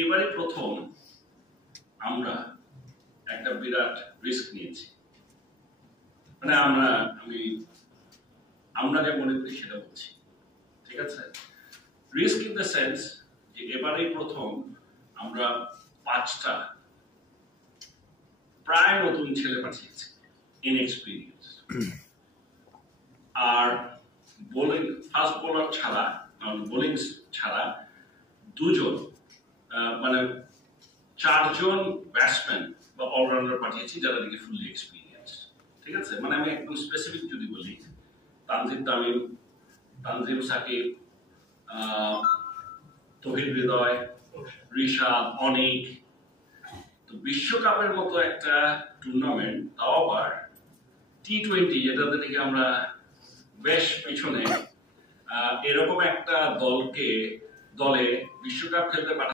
এবারে প্রথম আমরা একটা বিরাট রিস্ক নিয়েছি। মানে আমরা যা মনে করি সেটা বলছি, ঠিক আছে? রিস্ক ইন দ্য সেন্স যে এবারেই প্রথম আমরা 5টা প্রায় নতুন ছেলে পাঠিয়েছি, ইনএক্সপিরিয়েন্স। আর বোলিং ফাস্ট বোলার ছাড়া, বোলিং ছাড়া 2জন মানে 4জন ব্যাটসম্যান বা অলরাউন্ডার পাঠিয়েছি যারা নাকি ফুললি এক্সপিরিয়েন্স, ঠিক আছে? মানে আমি একদম স্পেসিফিক যদি বলি, তানজিদ তামিম, তানজিম সাকিব, তৌহিদ হৃদয়, রিশাদ, অনিক। তো বিশ্বকাপের মতো একটা টুর্নামেন্ট, তাও আবার T20, যেটাতে নাকি আমরা বেশ পিছনে, এরকম একটা দলে বিশ্বকাপ খেলতে পাঠাতে